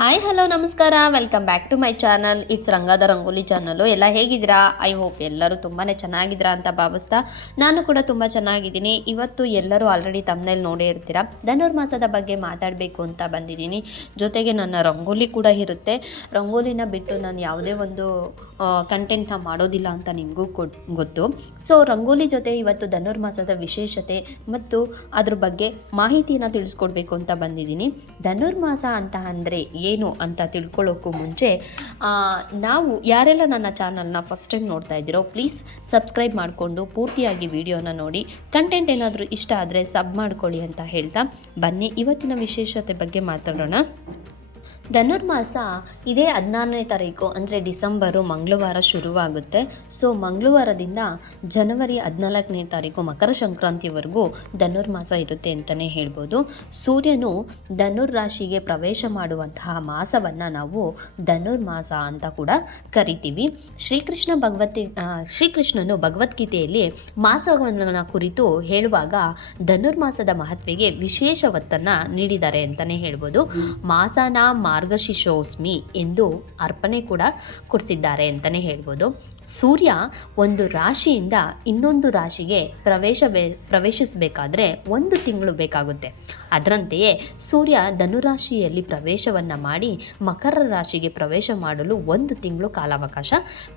Hi hello ನಮಸ್ಕಾರ, welcome back to my channel. It's ರಂಗಾದ Rangoli channel. ಎಲ್ಲ ಹೇಗಿದ್ದೀರಾ? ಐ ಹೋಪ್ ಎಲ್ಲರೂ ತುಂಬಾ ಚೆನ್ನಾಗಿದ್ದೀರಾ ಅಂತ ಭಾವಿಸ್ತಾ ನಾನು ಕೂಡ ತುಂಬ ಚೆನ್ನಾಗಿದ್ದೀನಿ. ಇವತ್ತು ಎಲ್ಲರೂ ಆಲ್ರೆಡಿ ತಮ್ಮನೇಲಿ ನೋಡೇ ಇರ್ತೀರಾ, ಧನುರ್ಮಾಸದ ಬಗ್ಗೆ ಮಾತಾಡಬೇಕು ಅಂತ ಬಂದಿದ್ದೀನಿ. ಜೊತೆಗೆ ನನ್ನ ರಂಗೋಲಿ ಕೂಡ ಇರುತ್ತೆ. ರಂಗೋಲಿನ ಬಿಟ್ಟು ನಾನು ಯಾವುದೇ ಒಂದು ಕಂಟೆಂಟ್ನ ಮಾಡೋದಿಲ್ಲ ಅಂತ ನಿಮಗೂ ಗೊತ್ತು. ಸೊ ರಂಗೋಲಿ ಜೊತೆ ಇವತ್ತು ಧನುರ್ಮಾಸದ ವಿಶೇಷತೆ ಮತ್ತು ಅದ್ರ ಬಗ್ಗೆ ಮಾಹಿತಿಯನ್ನು ತಿಳಿಸ್ಕೊಡ್ಬೇಕು ಅಂತ ಬಂದಿದ್ದೀನಿ. ಧನುರ್ಮಾಸ ಅಂತ ಅಂದರೆ ಏನು ಅಂತ ತಿಳ್ಕೊಳ್ಳೋಕ್ಕೂ ಮುಂಚೆ ನಾವು ಯಾರೆಲ್ಲ ನನ್ನ ಚಾನಲ್ನ ಫಸ್ಟ್ ಟೈಮ್ ನೋಡ್ತಾ ಇದ್ದೀರೋ ಪ್ಲೀಸ್ ಸಬ್ಸ್ಕ್ರೈಬ್ ಮಾಡಿಕೊಂಡು ಪೂರ್ತಿಯಾಗಿ ವಿಡಿಯೋನ ನೋಡಿ. ಕಂಟೆಂಟ್ ಏನಾದರೂ ಇಷ್ಟ ಆದರೆ ಸಬ್ ಮಾಡ್ಕೊಳ್ಳಿ ಅಂತ ಹೇಳ್ತಾ ಬನ್ನಿ ಇವತ್ತಿನ ವಿಶೇಷತೆ ಬಗ್ಗೆ ಮಾತಾಡೋಣ. ಧನುರ್ಮಾಸ ಇದೇ 16ನೇ ತಾರೀಕು ಅಂದರೆ ಡಿಸೆಂಬರು ಮಂಗಳವಾರ ಶುರುವಾಗುತ್ತೆ. ಸೊ ಮಂಗಳವಾರದಿಂದ ಜನವರಿ 14ನೇ ತಾರೀಕು ಮಕರ ಸಂಕ್ರಾಂತಿವರೆಗೂ ಧನುರ್ಮಾಸ ಇರುತ್ತೆ ಅಂತಲೇ ಹೇಳ್ಬೋದು. ಸೂರ್ಯನು ಧನುರ್ ರಾಶಿಗೆ ಪ್ರವೇಶ ಮಾಡುವಂತಹ ಮಾಸವನ್ನು ನಾವು ಧನುರ್ಮಾಸ ಅಂತ ಕೂಡ ಕರಿತೀವಿ. ಶ್ರೀಕೃಷ್ಣನು ಭಗವದ್ಗೀತೆಯಲ್ಲಿ ಮಾಸವನ್ನು ಕುರಿತು ಹೇಳುವಾಗ ಧನುರ್ಮಾಸದ ಮಹತ್ವೆಗೆ ವಿಶೇಷ ಒತ್ತನ್ನು ನೀಡಿದ್ದಾರೆ ಅಂತಲೇ ಹೇಳ್ಬೋದು. ಮಾಸನ ಮಾರ್ಗಶಿರ್ಷೋಸ್ಮಿ ಎಂದು ಅರ್ಪಣೆ ಕೂಡ ಕೊಡಿಸಿದ್ದಾರೆ ಅಂತಲೇ ಹೇಳ್ಬೋದು. ಸೂರ್ಯ ಒಂದು ರಾಶಿಯಿಂದ ಇನ್ನೊಂದು ರಾಶಿಗೆ ಪ್ರವೇಶಿಸಬೇಕಾದ್ರೆ 1 ತಿಂಗಳು ಬೇಕಾಗುತ್ತೆ. ಅದರಂತೆಯೇ ಸೂರ್ಯ ಧನುರಾಶಿಯಲ್ಲಿ ಪ್ರವೇಶವನ್ನು ಮಾಡಿ ಮಕರ ರಾಶಿಗೆ ಪ್ರವೇಶ ಮಾಡಲು 1 ತಿಂಗಳು ಕಾಲಾವಕಾಶ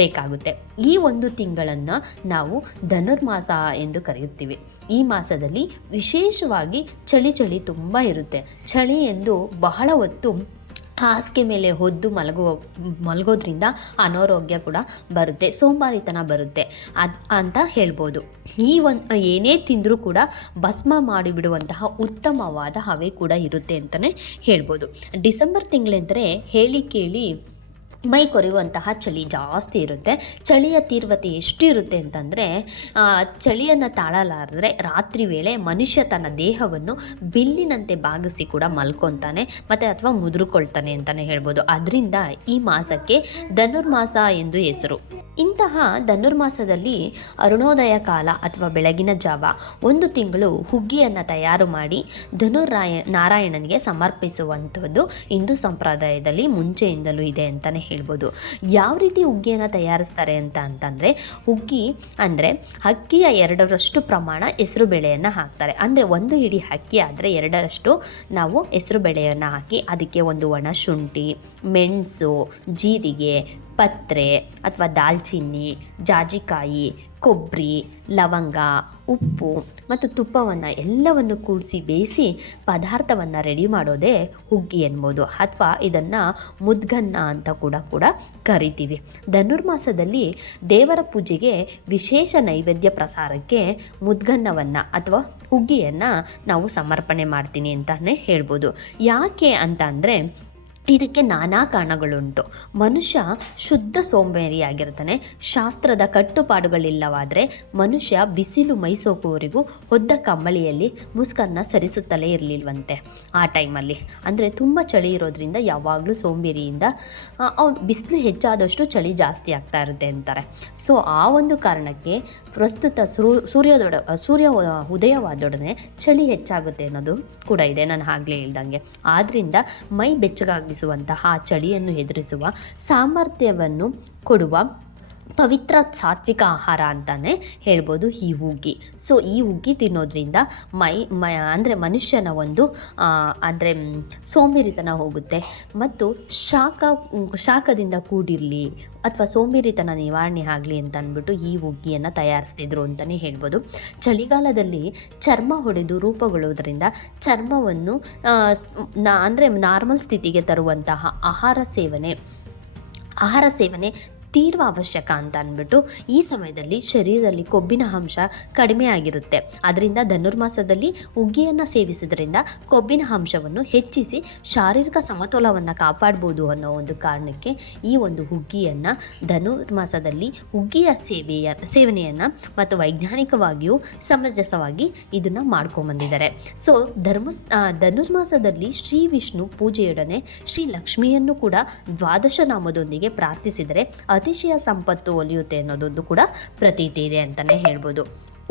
ಬೇಕಾಗುತ್ತೆ. ಈ 1 ತಿಂಗಳನ್ನು ನಾವು ಧನುರ್ಮಾಸ ಎಂದು ಕರೆಯುತ್ತೀವಿ. ಈ ಮಾಸದಲ್ಲಿ ವಿಶೇಷವಾಗಿ ಚಳಿ ತುಂಬ ಇರುತ್ತೆ. ಚಳಿ ಎಂದು ಬಹಳ ಹೊತ್ತು ಹಾಸಿಗೆ ಮೇಲೆ ಹೊದ್ದು ಮಲಗೋದ್ರಿಂದ ಅನಾರೋಗ್ಯ ಕೂಡ ಬರುತ್ತೆ, ಸೋಂಬಾರಿತನ ಬರುತ್ತೆ ಅಂತ ಹೇಳ್ಬೋದು. ಏನೇ ತಿಂದರೂ ಕೂಡ ಭಸ್ಮ ಮಾಡಿಬಿಡುವಂತಹ ಉತ್ತಮವಾದ ಹವೆ ಕೂಡ ಇರುತ್ತೆ ಅಂತಲೇ ಹೇಳ್ಬೋದು. ಡಿಸೆಂಬರ್ ತಿಂಗಳೆಂದರೆ ಹೇಳಿ ಕೇಳಿ ಮೈ ಕೊರೆಯುವಂತಹ ಚಳಿ ಜಾಸ್ತಿ ಇರುತ್ತೆ. ಚಳಿಯ ತೀವ್ರತೆ ಎಷ್ಟು ಇರುತ್ತೆ ಅಂತಂದರೆ ಚಳಿಯನ್ನು ತಾಳಲಾರದ್ರೆ ರಾತ್ರಿ ವೇಳೆ ಮನುಷ್ಯ ತನ್ನ ದೇಹವನ್ನು ಬಿಲ್ಲಿನಂತೆ ಬಾಗಿಸಿ ಕೂಡ ಮಲ್ಕೊತಾನೆ ಮತ್ತು ಅಥವಾ ಮುದುರುಕೊಳ್ತಾನೆ ಅಂತಲೇ ಹೇಳ್ಬೋದು. ಅದರಿಂದ ಈ ಮಾಸಕ್ಕೆ ಧನುರ್ಮಾಸ ಎಂದು ಹೆಸರು. ಇಂತಹ ಧನುರ್ಮಾಸದಲ್ಲಿ ಅರುಣೋದಯ ಕಾಲ ಅಥವಾ ಬೆಳಗಿನ ಜಾವ 1 ತಿಂಗಳು ಹುಗ್ಗಿಯನ್ನು ತಯಾರು ಮಾಡಿ ನಾರಾಯಣನಿಗೆ ಸಮರ್ಪಿಸುವಂಥದ್ದು ಹಿಂದೂ ಸಂಪ್ರದಾಯದಲ್ಲಿ ಮುಂಚೆಯಿಂದಲೂ ಇದೆ ಅಂತಲೇ ಹೇಳ್ಬೋದು. ಯಾವ ರೀತಿ ಹುಗ್ಗಿಯನ್ನು ತಯಾರಿಸ್ತಾರೆ ಅಂತಂದರೆ ಹುಗ್ಗಿ ಅಂದರೆ ಅಕ್ಕಿಯ 2ರಷ್ಟು ಪ್ರಮಾಣ ಹೆಸರು ಬೇಳೆಯನ್ನು ಹಾಕ್ತಾರೆ. ಅಂದರೆ 1 ಹಿಡಿ ಅಕ್ಕಿ ಆದರೆ 2ರಷ್ಟು ನಾವು ಹೆಸರು ಬೇಳೆಯನ್ನು ಹಾಕಿ ಅದಕ್ಕೆ ಒಂದು ಒಣ ಶುಂಠಿ, ಮೆಣಸು, ಜೀರಿಗೆ, ಪತ್ರೆ ಅಥವಾ ದಾಲ್ಚಿನ್ನಿ, ಜಾಜಿಕಾಯಿ, ಕೊಬ್ಬರಿ, ಲವಂಗ, ಉಪ್ಪು ಮತ್ತು ತುಪ್ಪವನ್ನು ಎಲ್ಲವನ್ನು ಕೂಡಿಸಿ ಬೇಯಿಸಿ ಪದಾರ್ಥವನ್ನು ರೆಡಿ ಮಾಡೋದೇ ಹುಗ್ಗಿ ಎನ್ಬೋದು. ಅಥವಾ ಇದನ್ನು ಮುದ್ಗನ್ನ ಅಂತ ಕೂಡ ಕರಿತೀವಿ. ಧನುರ್ಮಾಸದಲ್ಲಿ ದೇವರ ಪೂಜೆಗೆ ವಿಶೇಷ ನೈವೇದ್ಯ ಪ್ರಸಾರಕ್ಕೆ ಮುದ್ಗನ್ನವನ್ನು ಅಥವಾ ಹುಗ್ಗಿಯನ್ನು ನಾವು ಸಮರ್ಪಣೆ ಮಾಡ್ತೀನಿ ಅಂತಲೇ ಹೇಳ್ಬೋದು. ಯಾಕೆ ಅಂತ ಅಂದರೆ ಇದಕ್ಕೆ ನಾನಾ ಕಾರಣಗಳುಂಟು. ಮನುಷ್ಯ ಶುದ್ಧ ಸೋಂಬೇರಿಯಾಗಿರ್ತಾನೆ. ಶಾಸ್ತ್ರದ ಕಟ್ಟುಪಾಡುಗಳಿಲ್ಲವಾದರೆ ಮನುಷ್ಯ ಬಿಸಿಲು ಮೈಸೋಕುವವರೆಗೂ ಹೊದ್ದ ಕಂಬಳಿಯಲ್ಲಿ ಮುಸ್ಕನ್ನು ಸರಿಸುತ್ತಲೇ ಇರಲಿಲ್ವಂತೆ. ಆ ಟೈಮಲ್ಲಿ ಅಂದರೆ ತುಂಬ ಚಳಿ ಇರೋದ್ರಿಂದ ಯಾವಾಗಲೂ ಸೋಂಬೇರಿಯಿಂದ ಬಿಸಿಲು ಹೆಚ್ಚಾದಷ್ಟು ಚಳಿ ಜಾಸ್ತಿ ಆಗ್ತಾ ಇರುತ್ತೆ ಅಂತಾರೆ. ಸೊ ಆ ಒಂದು ಕಾರಣಕ್ಕೆ ಪ್ರಸ್ತುತ ಸೂರ್ಯ ಉದಯವಾದೊಡನೆ ಚಳಿ ಹೆಚ್ಚಾಗುತ್ತೆ ಅನ್ನೋದು ಕೂಡ ಇದೆ, ನಾನು ಆಗಲೇ ಹೇಳ್ದಂಗೆ. ಆದ್ದರಿಂದ ಮೈ ಬೆಚ್ಚಗಾಗಿಸುವಂತಹ ಚಳಿಯನ್ನು ಎದುರಿಸುವ ಸಾಮರ್ಥ್ಯವನ್ನು ಕೊಡುವ ಪವಿತ್ರ ಸಾತ್ವಿಕ ಆಹಾರ ಅಂತಲೇ ಹೇಳ್ಬೋದು ಈ ಹುಗ್ಗಿ. ಸೊ ಈ ಹುಗ್ಗಿ ತಿನ್ನೋದ್ರಿಂದ ಅಂದರೆ ಮನುಷ್ಯನ ಒಂದು ಅಂದರೆ ಸೋಂಬೇರಿತನ ಹೋಗುತ್ತೆ ಮತ್ತು ಶಾಖದಿಂದ ಕೂಡಿರಲಿ ಅಥವಾ ಸೋಂಬೇರಿತನ ನಿವಾರಣೆ ಆಗಲಿ ಅಂತ ಅಂದ್ಬಿಟ್ಟು ಈ ಹುಗ್ಗಿಯನ್ನು ತಯಾರಿಸ್ತಿದ್ರು ಅಂತಲೇ ಹೇಳ್ಬೋದು. ಚಳಿಗಾಲದಲ್ಲಿ ಚರ್ಮ ಹೊಡೆದು ರೂಪುಗೊಳ್ಳುವುದರಿಂದ ಚರ್ಮವನ್ನು ಅಂದರೆ ನಾರ್ಮಲ್ ಸ್ಥಿತಿಗೆ ತರುವಂತಹ ಆಹಾರ ಸೇವನೆ ತೀವ್ರ ಅವಶ್ಯಕ ಅಂತ ಅಂದ್ಬಿಟ್ಟು ಈ ಸಮಯದಲ್ಲಿ ಶರೀರದಲ್ಲಿ ಕೊಬ್ಬಿನ ಅಂಶ ಕಡಿಮೆ ಆಗಿರುತ್ತೆ. ಅದರಿಂದ ಧನುರ್ಮಾಸದಲ್ಲಿ ಹುಗ್ಗಿಯನ್ನು ಸೇವಿಸೋದ್ರಿಂದ ಕೊಬ್ಬಿನ ಅಂಶವನ್ನು ಹೆಚ್ಚಿಸಿ ಶಾರೀರಿಕ ಸಮತೋಲನವನ್ನು ಕಾಪಾಡ್ಬೋದು ಅನ್ನೋ ಒಂದು ಕಾರಣಕ್ಕೆ ಈ ಒಂದು ಹುಗ್ಗಿಯನ್ನು ಧನುರ್ಮಾಸದಲ್ಲಿ ಹುಗ್ಗಿಯ ಸೇವನೆಯನ್ನು ಮತ್ತು ವೈಜ್ಞಾನಿಕವಾಗಿಯೂ ಸಮಂಜಸವಾಗಿ ಇದನ್ನು ಮಾಡ್ಕೊಂಬಂದಿದ್ದಾರೆ. ಸೊ ಧನುರ್ಮಾಸದಲ್ಲಿ ಶ್ರೀ ವಿಷ್ಣು ಪೂಜೆಯೊಡನೆ ಶ್ರೀ ಲಕ್ಷ್ಮಿಯನ್ನು ಕೂಡ ದ್ವಾದಶ ನಾಮದೊಂದಿಗೆ ಪ್ರಾರ್ಥಿಸಿದರೆ ಅತಿಶಯ ಸಂಪತ್ತು ಒಲಿಯುತ್ತೆ ಅನ್ನೋದೊಂದು ಕೂಡ ಪ್ರತೀತಿ ಇದೆ ಅಂತಲೇ ಹೇಳ್ಬೋದು.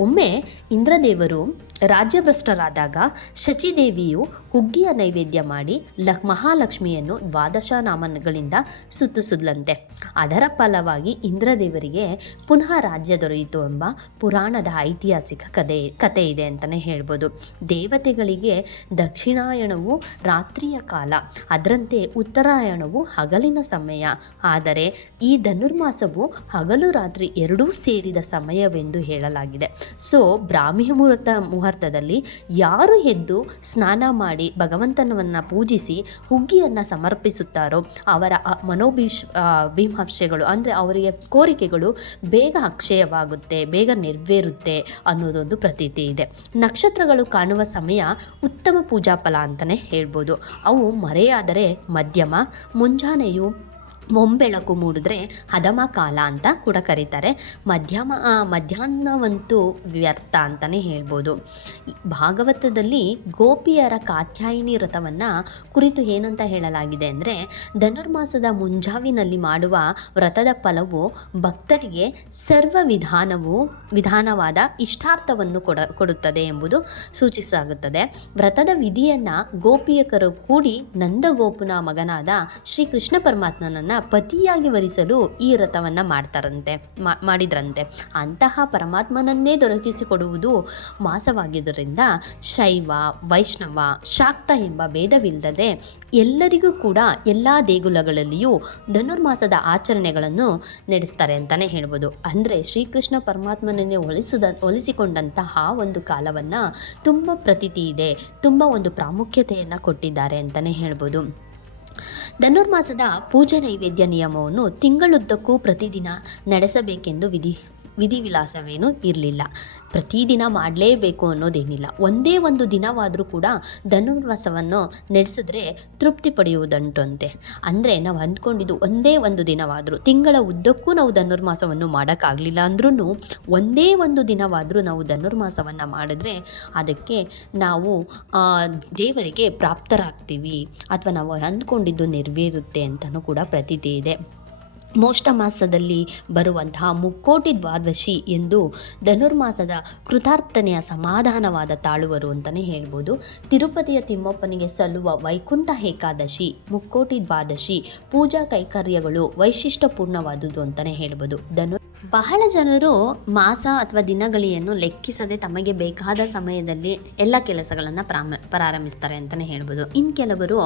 ಒಮ್ಮೆ ಇಂದ್ರದೇವರು ರಾಜ್ಯಭ್ರಷ್ಟರಾದಾಗ ಶಚಿದೇವಿಯು ಹುಗ್ಗಿಯ ನೈವೇದ್ಯ ಮಾಡಿ ಮಹಾಲಕ್ಷ್ಮಿಯನ್ನು ದ್ವಾದಶ ನಾಮಗಳಿಂದ ಸ್ತುತಿಸಿದ್ಲಂತೆ. ಅದರ ಫಲವಾಗಿ ಇಂದ್ರದೇವರಿಗೆ ಪುನಃ ರಾಜ್ಯ ದೊರೆಯಿತು ಎಂಬ ಪುರಾಣದ ಐತಿಹಾಸಿಕ ಕಥೆ ಇದೆ ಅಂತಲೇ ಹೇಳ್ಬೋದು. ದೇವತೆಗಳಿಗೆ ದಕ್ಷಿಣಾಯಣವು ರಾತ್ರಿಯ ಕಾಲ, ಅದರಂತೆ ಉತ್ತರಾಯಣವು ಹಗಲಿನ ಸಮಯ. ಆದರೆ ಈ ಧನುರ್ಮಾಸವು ಹಗಲು ರಾತ್ರಿ ಎರಡೂ ಸೇರಿದ ಸಮಯವೆಂದು ಹೇಳಲಾಗಿದೆ. ಸೊ ಬ್ರಾಹ್ಮಿ ಮುಹೂರ್ತದಲ್ಲಿ ಯಾರು ಎದ್ದು ಸ್ನಾನ ಮಾಡಿ ಭಗವಂತನನ್ನು ಪೂಜಿಸಿ ಹುಗ್ಗಿಯನ್ನು ಸಮರ್ಪಿಸುತ್ತಾರೋ ಅವರ ಭೀಮಾಶಯಗಳು ಅಂದರೆ ಅವರಿಗೆ ಕೋರಿಕೆಗಳು ಬೇಗ ಅಕ್ಷಯವಾಗುತ್ತೆ, ಬೇಗ ನೆರವೇರುತ್ತೆ ಅನ್ನೋದೊಂದು ಪ್ರತೀತಿ ಇದೆ. ನಕ್ಷತ್ರಗಳು ಕಾಣುವ ಸಮಯ ಉತ್ತಮ ಪೂಜಾ ಫಲ ಅಂತಲೇ ಹೇಳ್ಬೋದು. ಅವು ಮರೆಯಾದರೆ ಮಧ್ಯಮ, ಮುಂಜಾನೆಯು ಮೊಂಬೆಳಕು ಮೂಡಿದ್ರೆ ಹದಮ ಕಾಲ ಅಂತ ಕೂಡ ಕರೀತಾರೆ. ಮಧ್ಯಾಹ್ನವಂತೂ ವ್ಯರ್ಥ ಅಂತಲೇ ಹೇಳ್ಬೋದು. ಭಾಗವತದಲ್ಲಿ ಗೋಪಿಯರ ಕಾತ್ಯಾಯಿನಿ ವ್ರತವನ್ನು ಕುರಿತು ಏನಂತ ಹೇಳಲಾಗಿದೆ ಅಂದರೆ, ಧನುರ್ಮಾಸದ ಮುಂಜಾವಿನಲ್ಲಿ ಮಾಡುವ ವ್ರತದ ಫಲವು ಭಕ್ತರಿಗೆ ವಿಧಾನವಾದ ಇಷ್ಟಾರ್ಥವನ್ನು ಕೊಡುತ್ತದೆ ಎಂಬುದು ಸೂಚಿಸಲಾಗುತ್ತದೆ. ವ್ರತದ ವಿಧಿಯನ್ನು ಗೋಪಿಯಕರು ಕೂಡಿ ನಂದಗೋಪನ ಮಗನಾದ ಶ್ರೀ ಕೃಷ್ಣ ಪರಮಾತ್ಮನನ್ನು ಪತಿಯಾಗಿ ವರಿಸಲು ಈ ವ್ರತವನ್ನು ಮಾಡಿದ್ರಂತೆ. ಅಂತಹ ಪರಮಾತ್ಮನನ್ನೇ ದೊರಕಿಸಿಕೊಡುವುದು ಮಾಸವಾಗಿದ್ದರಿಂದ ಶೈವ, ವೈಷ್ಣವ, ಶಾಕ್ತ ಎಂಬ ಭೇದವಿಲ್ಲದೆ ಎಲ್ಲರಿಗೂ ಕೂಡ ಎಲ್ಲ ದೇಗುಲಗಳಲ್ಲಿಯೂ ಧನುರ್ಮಾಸದ ಆಚರಣೆಗಳನ್ನು ನಡೆಸ್ತಾರೆ ಅಂತಲೇ ಹೇಳ್ಬೋದು. ಅಂದರೆ ಶ್ರೀಕೃಷ್ಣ ಪರಮಾತ್ಮನನ್ನೇ ಒಲಿಸಿಕೊಂಡಂತಹ ಒಂದು ಕಾಲವನ್ನು ತುಂಬ ಪ್ರತೀತಿ ಇದೆ, ತುಂಬ ಒಂದು ಪ್ರಾಮುಖ್ಯತೆಯನ್ನು ಕೊಟ್ಟಿದ್ದಾರೆ ಅಂತಲೇ ಹೇಳ್ಬೋದು. ಧನುರ್ಮಾಸದ ಪೂಜೆ ನೈವೇದ್ಯ ನಿಯಮವನ್ನು ತಿಂಗಳುದ್ದಕ್ಕೂ ಪ್ರತಿದಿನ ನಡೆಸಬೇಕೆಂದು ವಿಧಿವಿಲಾಸವೇನೂ ಇರಲಿಲ್ಲ. ಪ್ರತಿದಿನ ಮಾಡಲೇಬೇಕು ಅನ್ನೋದೇನಿಲ್ಲ. ಒಂದೇ ಒಂದು ದಿನವಾದರೂ ಕೂಡ ಧನುರ್ಮಾಸವನ್ನು ನಡೆಸಿದ್ರೆ ತೃಪ್ತಿ ಪಡೆಯುವುದಂಟಂತೆ. ಅಂದರೆ ನಾವು ಅಂದ್ಕೊಂಡಿದ್ದು ಒಂದೇ ಒಂದು ದಿನವಾದರೂ, ತಿಂಗಳ ಉದ್ದಕ್ಕೂ ನಾವು ಧನುರ್ಮಾಸವನ್ನು ಮಾಡೋಕ್ಕಾಗಲಿಲ್ಲ ಅಂದ್ರೂ ಒಂದೇ ಒಂದು ದಿನವಾದರೂ ನಾವು ಧನುರ್ಮಾಸವನ್ನು ಮಾಡಿದ್ರೆ ಅದಕ್ಕೆ ನಾವು ದೇವರಿಗೆ ಪ್ರಾಪ್ತರಾಗ್ತೀವಿ ಅಥವಾ ನಾವು ಅಂದ್ಕೊಂಡಿದ್ದು ನೆರವೇರುತ್ತೆ ಅಂತಲೂ ಕೂಡ ಪ್ರತೀತಿ ಇದೆ. ಮೋಷ್ಟ ಮಾಸದಲ್ಲಿ ಬರುವಂತಹ ಮುಕ್ಕೋಟಿ ದ್ವಾದಶಿ ಎಂದು ಧನುರ್ಮಾಸದ ಕೃತಾರ್ಥನೆಯ ಸಮಾಧಾನವಾದ ತಾಳುವರು ಅಂತಲೇ ಹೇಳ್ಬೋದು. ತಿರುಪತಿಯ ತಿಮ್ಮಪ್ಪನಿಗೆ ಸಲ್ಲುವ ವೈಕುಂಠ ಏಕಾದಶಿ, ಮುಕ್ಕೋಟಿ ದ್ವಾದಶಿ ಪೂಜಾ ಕೈಕರ್ಯಗಳು ವೈಶಿಷ್ಟ್ಯಪೂರ್ಣವಾದುದು ಅಂತಲೇ ಹೇಳ್ಬೋದು. ಬಹಳ ಜನರು ಮಾಸ ಅಥವಾ ದಿನಗಳಿಯನ್ನು ಲೆಕ್ಕಿಸದೆ ತಮಗೆ ಬೇಕಾದ ಸಮಯದಲ್ಲಿ ಎಲ್ಲ ಕೆಲಸಗಳನ್ನು ಪ್ರಾರಂಭಿಸ್ತಾರೆ ಅಂತಲೇ ಹೇಳ್ಬೋದು. ಇನ್ನು ಕೆಲವರು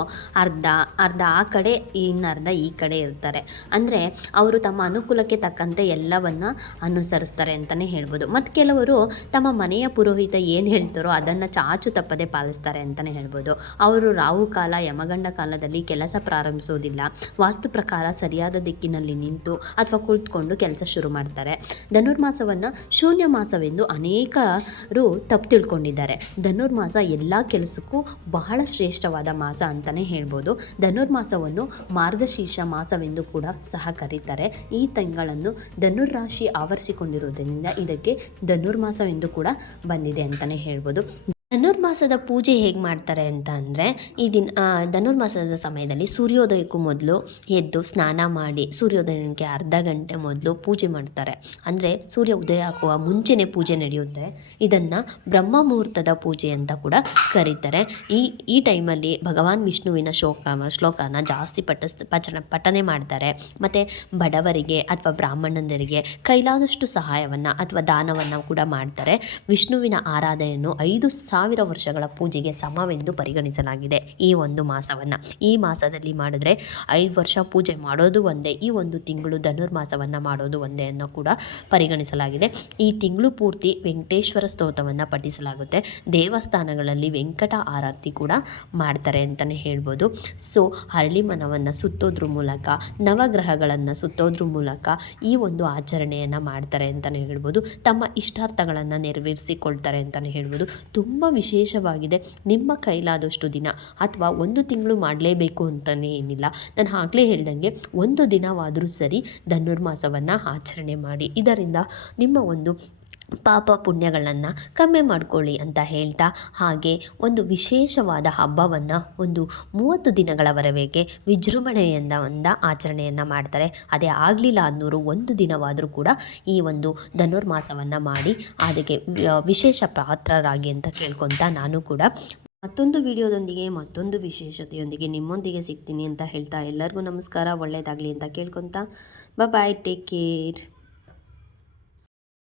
ಅರ್ಧ ಆ ಕಡೆ ಇನ್ನರ್ಧ ಈ ಕಡೆ ಇರ್ತಾರೆ. ಅಂದರೆ ಅವರು ತಮ್ಮ ಅನುಕೂಲಕ್ಕೆ ತಕ್ಕಂತೆ ಎಲ್ಲವನ್ನು ಅನುಸರಿಸ್ತಾರೆ ಅಂತಲೇ ಹೇಳ್ಬೋದು. ಮತ್ತು ಕೆಲವರು ತಮ್ಮ ಮನೆಯ ಪುರೋಹಿತ ಏನು ಹೇಳ್ತಾರೋ ಅದನ್ನು ಚಾಚು ತಪ್ಪದೆ ಪಾಲಿಸ್ತಾರೆ ಅಂತಲೇ ಹೇಳ್ಬೋದು. ಅವರು ರಾಹುಕಾಲ, ಯಮಗಂಡ ಕಾಲದಲ್ಲಿ ಕೆಲಸ ಪ್ರಾರಂಭಿಸೋದಿಲ್ಲ. ವಾಸ್ತು ಪ್ರಕಾರ ಸರಿಯಾದ ದಿಕ್ಕಿನಲ್ಲಿ ನಿಂತು ಅಥವಾ ಕುಳಿತುಕೊಂಡು ಕೆಲಸ ಶುರು ಮಾಡ್ತಾರೆ. ಧನುರ್ಮಾಸವನ್ನು ಶೂನ್ಯ ಮಾಸವೆಂದು ಅನೇಕರು ತಪ್ಪು ತಿಳ್ಕೊಂಡಿದ್ದಾರೆ. ಧನುರ್ಮಾಸ ಎಲ್ಲ ಕೆಲಸಕ್ಕೂ ಬಹಳ ಶ್ರೇಷ್ಠವಾದ ಮಾಸ ಅಂತಲೇ ಹೇಳ್ಬೋದು. ಧನುರ್ಮಾಸವನ್ನು ಮಾರ್ಗಶೀರ್ಷ ಮಾಸವೆಂದು ಕೂಡ ಸಹ ಕರೀತಾರೆ. ಈ ತಿಂಗಳನ್ನು ಧನುರ್ರಾಶಿ ಆವರಿಸಿಕೊಂಡಿರುವುದರಿಂದ ಇದಕ್ಕೆ ಧನುರ್ಮಾಸವೆಂದು ಕೂಡ ಬಂದಿದೆ ಅಂತಲೇ ಹೇಳ್ಬೋದು. ಧನುರ್ಮಾಸದ ಪೂಜೆ ಹೇಗೆ ಮಾಡ್ತಾರೆ ಅಂತ ಅಂದರೆ, ಈ ಧನುರ್ಮಾಸದ ಸಮಯದಲ್ಲಿ ಸೂರ್ಯೋದಯಕ್ಕೂ ಮೊದಲು ಎದ್ದು ಸ್ನಾನ ಮಾಡಿ ಸೂರ್ಯೋದಯಕ್ಕೆ ಅರ್ಧ ಗಂಟೆ ಮೊದಲು ಪೂಜೆ ಮಾಡ್ತಾರೆ. ಅಂದರೆ ಸೂರ್ಯ ಉದಯ ಆಗುವ ಮುಂಚೆನೇ ಪೂಜೆ ನಡೆಯುತ್ತೆ. ಇದನ್ನು ಬ್ರಹ್ಮ ಮುಹೂರ್ತದ ಪೂಜೆ ಅಂತ ಕೂಡ ಕರೀತಾರೆ. ಈ ಟೈಮಲ್ಲಿ ಭಗವಾನ್ ವಿಷ್ಣುವಿನ ಶ್ಲೋಕನ ಜಾಸ್ತಿ ಪಠನೆ ಮಾಡ್ತಾರೆ. ಮತ್ತು ಬಡವರಿಗೆ ಅಥವಾ ಬ್ರಾಹ್ಮಣರಿಗೆ ಕೈಲಾದಷ್ಟು ಸಹಾಯವನ್ನು ಅಥವಾ ದಾನವನ್ನು ಕೂಡ ಮಾಡ್ತಾರೆ. ವಿಷ್ಣುವಿನ ಆರಾಧನೆಯನ್ನು 5,000 ವರ್ಷಗಳ ಪೂಜೆಗೆ ಸಮವೆಂದು ಪರಿಗಣಿಸಲಾಗಿದೆ ಈ ಒಂದು ಮಾಸವನ್ನು. ಈ ಮಾಸದಲ್ಲಿ ಮಾಡಿದ್ರೆ 5 ವರ್ಷ ಪೂಜೆ ಮಾಡೋದು ಒಂದೇ, ಈ ಒಂದು ತಿಂಗಳು ಧನುರ್ಮಾಸವನ್ನು ಮಾಡೋದು ಒಂದೇ ಅನ್ನೋ ಕೂಡ ಪರಿಗಣಿಸಲಾಗಿದೆ. ಈ ತಿಂಗಳು ಪೂರ್ತಿ ವೆಂಕಟೇಶ್ವರ ಸ್ತೋತ್ರವನ್ನು ಪಠಿಸಲಾಗುತ್ತೆ. ದೇವಸ್ಥಾನಗಳಲ್ಲಿ ವೆಂಕಟ ಆರತಿ ಕೂಡ ಮಾಡ್ತಾರೆ ಅಂತಲೇ ಹೇಳ್ಬೋದು. ಸೊ ಹರಳಿ ಮನವನ್ನು ಸುತ್ತೋದ್ರ ಮೂಲಕ, ನವಗ್ರಹಗಳನ್ನು ಸುತ್ತೋದ್ರ ಮೂಲಕ ಈ ಒಂದು ಆಚರಣೆಯನ್ನು ಮಾಡ್ತಾರೆ ಅಂತಲೇ ಹೇಳ್ಬೋದು. ತಮ್ಮ ಇಷ್ಟಾರ್ಥಗಳನ್ನು ನೆರವೇರಿಸಿಕೊಳ್ತಾರೆ ಅಂತಲೇ ಹೇಳ್ಬೋದು. ತುಂಬ ವಿಶೇಷವಾಗಿದೆ. ನಿಮ್ಮ ಕೈಲಾದಷ್ಟು ದಿನ ಅಥವಾ ಒಂದು ತಿಂಗಳು ಮಾಡಲೇಬೇಕು ಅಂತಲೇ ಏನಿಲ್ಲ. ನಾನು ಆಗಲೇ ಹೇಳ್ದಂಗೆ ಒಂದು ದಿನವಾದರೂ ಸರಿ ಧನುರ್ಮಾಸವನ್ನು ಆಚರಣೆ ಮಾಡಿ. ಇದರಿಂದ ನಿಮ್ಮ ಒಂದು ಪಾಪ ಪುಣ್ಯಗಳನ್ನು ಕಮ್ಮಿ ಮಾಡ್ಕೊಳ್ಳಿ ಅಂತ ಹೇಳ್ತಾ, ಹಾಗೆ ಒಂದು ವಿಶೇಷವಾದ ಹಬ್ಬವನ್ನು ಒಂದು 30 ದಿನಗಳವರೆಗೆ ವಿಜೃಂಭಣೆಯಿಂದ ಆಚರಣೆಯನ್ನು ಮಾಡ್ತಾರೆ. ಅದೇ ಆಗಲಿಲ್ಲ ಅನ್ನೋರು ಒಂದು ದಿನವಾದರೂ ಕೂಡ ಈ ಒಂದು ಧನುರ್ಮಾಸವನ್ನು ಮಾಡಿ ಅದಕ್ಕೆ ವಿಶೇಷ ಪಾತ್ರರಾಗಿ ಅಂತ ಕೇಳ್ಕೊತಾ, ನಾನು ಕೂಡ ಮತ್ತೊಂದು ವಿಡಿಯೋದೊಂದಿಗೆ ಮತ್ತೊಂದು ವಿಶೇಷತೆಯೊಂದಿಗೆ ನಿಮ್ಮೊಂದಿಗೆ ಸಿಗ್ತೀನಿ ಅಂತ ಹೇಳ್ತಾ, ಎಲ್ಲರಿಗೂ ನಮಸ್ಕಾರ, ಒಳ್ಳೆಯದಾಗಲಿ ಅಂತ ಕೇಳ್ಕೊತಾ, ಬಾಯ್, ಟೇಕ್ ಕೇರ್.